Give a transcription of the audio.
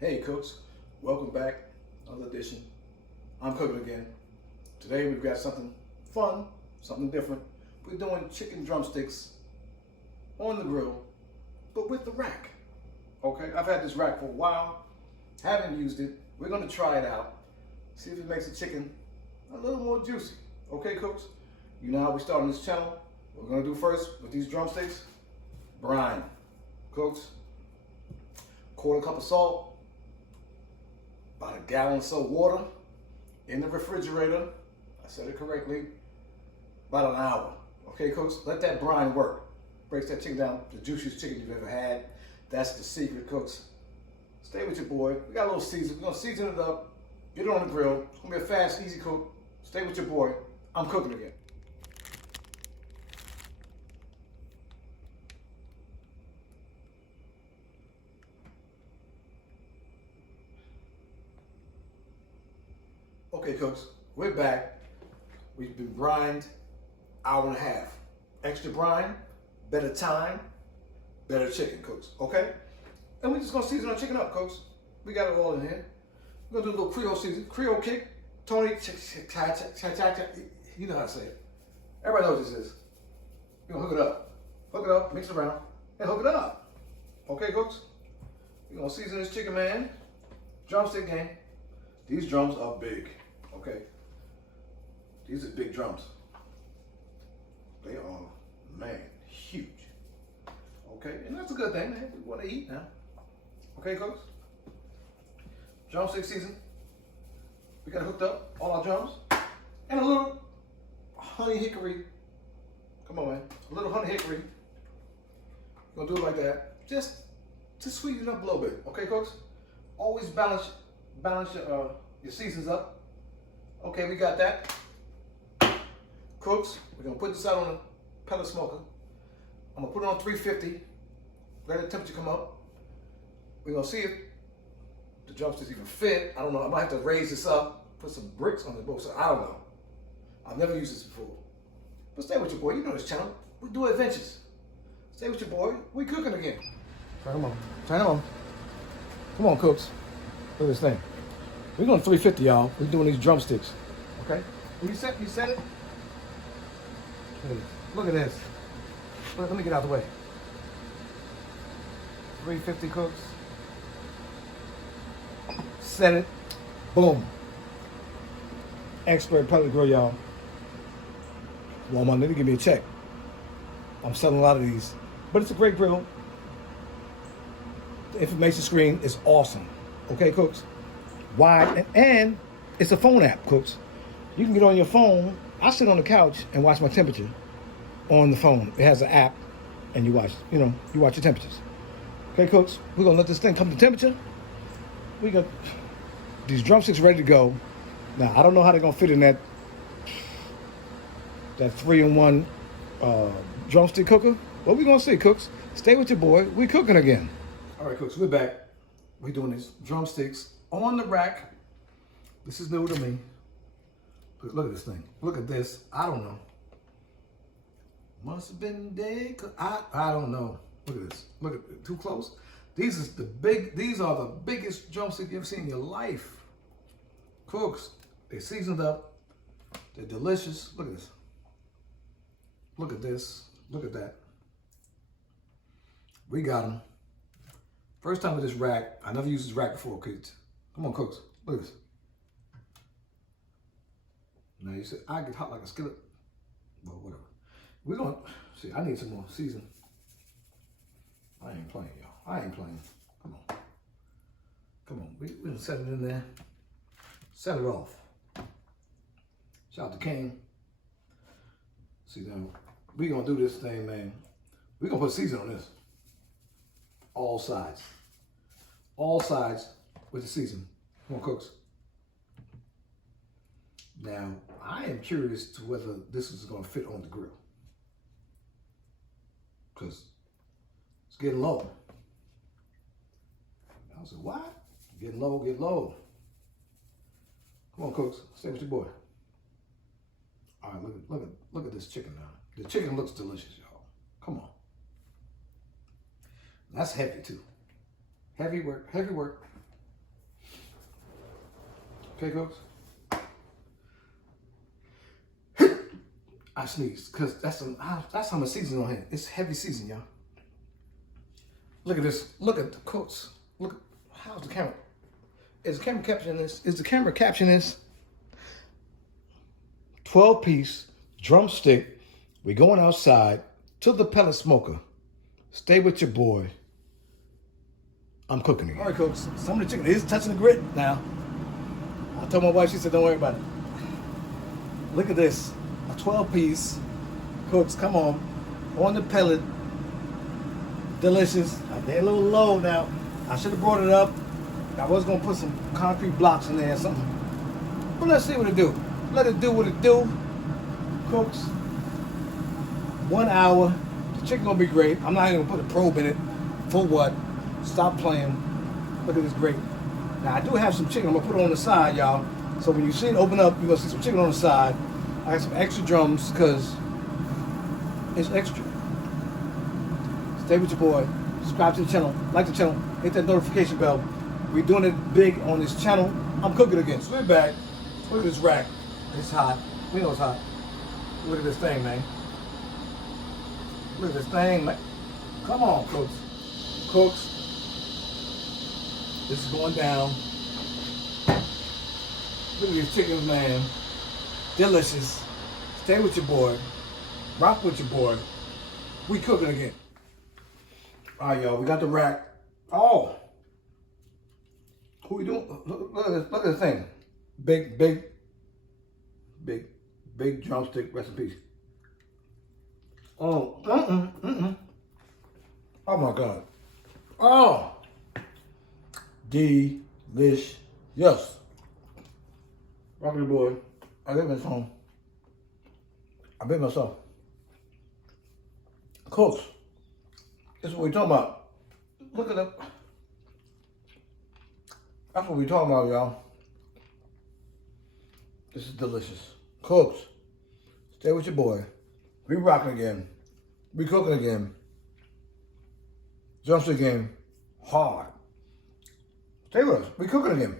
Hey cooks, welcome back. Another edition. I'm cooking again. Today we've got something fun, something different. We're doing chicken drumsticks on the grill, but with the rack. Okay, I've had this rack for a while, haven't used it. We're gonna try it out, see if it makes the chicken a little more juicy. Okay, cooks? You know how we start on this channel. What we're gonna do first with these drumsticks, brine. Cooks, quarter cup of salt, about a gallon or so water in the refrigerator. I said it correctly. About an hour. Okay, cooks? Let that brine work. Breaks that chicken down, the juiciest chicken you've ever had. That's the secret, cooks. Stay with your boy. We got a little season. We're gonna season it up, get it on the grill. It's gonna be a fast, easy cook. Stay with your boy. I'm cooking again. Okay, cooks, we're back. We've been brined hour and a half. Extra brine, better time, better chicken, cooks, okay? And we're just gonna season our chicken up, cooks. We got it all in here. We're gonna do a little Creole season, Creole kick, Tony, you know how to say it. Everybody knows what this is. You're gonna hook it up, mix it around, and hook it up. Okay, cooks? We're gonna season this chicken, man. Drumstick game. These drums are big, okay? These are big drums. They are, man, huge. Okay, and that's a good thing, man. We want to eat now. Okay, folks? Drumstick season. We got hooked up, all our drums. And a little honey hickory. Come on, man. A little honey hickory. Gonna do it like that. Just to sweeten it up a little bit. Okay, folks? Always balance your seasons up. Okay, we got that. Cooks, we're gonna put this out on a pellet smoker. I'm gonna put it on 350, let the temperature come up. We're gonna see if the drumsticks even fit. I don't know, I might have to raise this up, put some bricks on the both sides. I don't know. I've never used this before. But stay with your boy, you know this channel. We do adventures. Stay with your boy, we cooking again. Turn them on, turn them on. Come on, cooks. Look at this thing. We're going 350, y'all. We're doing these drumsticks. Okay? You set it? Look at this. Let me get out of the way. 350, cooks. Set it. Boom. Expert pellet grill, y'all. Walmart, need to give me a check. I'm selling a lot of these. But it's a great grill. The information screen is awesome. Okay, cooks? Wide, and it's a phone app, cooks. You can get on your phone. I sit on the couch and watch my temperature on the phone. It has an app, and you watch your temperatures. Okay, cooks, we're gonna let this thing come to temperature. We got these drumsticks ready to go. Now, I don't know how they're gonna fit in that 3-in-1 drumstick cooker, but we're gonna see, cooks. Stay with your boy, we cooking again. All right, cooks, we're back. We're doing these drumsticks on the rack. This is new to me. Look at this thing. Look at this. I don't know. Must have been dead. I don't know. Look at this. Look at it. Too close. These are the biggest drumsticks you've ever seen in your life. Cooks. They're seasoned up. They're delicious. Look at this. Look at this. Look at that. We got them. First time with this rack. I never used this rack before, kids. Come on, cooks. Look at this. Now you said I get hot like a skillet. Well, whatever. We're gonna see. I need some more season. I ain't playing, y'all. I ain't playing. Come on. Come on. We gonna set it in there. Set it off. Shout out to Kane. See now, we gonna do this thing, man. We gonna put season on this. All sides. All sides with the season. Come on, cooks. Now, I am curious to whether this is going to fit on the grill. Because it's getting low. I said, what? Getting low, get low. Come on, cooks. Stay with your boy. All right, look at this chicken now. The chicken looks delicious, y'all. Come on. That's heavy too. Heavy work, heavy work. Okay, folks. I sneezed because that's how much seasoning on here. It's heavy seasoning, y'all. Look at this. Look at the coats. Look at how's the camera? Is the camera capturing this? Is the camera capturing this? 12-piece drumstick. We're going outside to the pellet smoker. Stay with your boy. I'm cooking again. All right, folks. Some of the chicken is touching the grit now. I told my wife, she said, don't worry about it. Look at this. A 12-piece. Cooks, come on the pellet. Delicious. They're a little low now. I should have brought it up. I was going to put some concrete blocks in there or something. But let's see what it do. Let it do what it do. Cooks. 1 hour. The chicken going to be great. I'm not even going to put a probe in it. For what? Stop playing. Look at this great. Now, I do have some chicken. I'm going to put it on the side, y'all. So when you see it open up, you're going to see some chicken on the side. I got some extra drums because it's extra. Stay with your boy. Subscribe to the channel. Like the channel. Hit that notification bell. We're doing it big on this channel. I'm cooking again. So we're back. Look at this rack. It's hot. We know it's hot. Look at this thing, man. Look at this thing, man. Come on, cooks. Cooks. This is going down. Look at these chickens, man. Delicious. Stay with your boy. Rock with your boy. We cooking again. All right, y'all. We got the rack. Oh. Who we doing? Look at this thing. Big drumstick recipes. Oh. Oh my God. Oh. Delicious. Rocky boy. I got this home. I bet myself. Cooks. This is what we're talking about. Look at that. That's what we're talking about, y'all. This is delicious. Cooks. Stay with your boy. We rocking again. We cooking again. Drumstick game. Hard. Stay with us. We cooking again.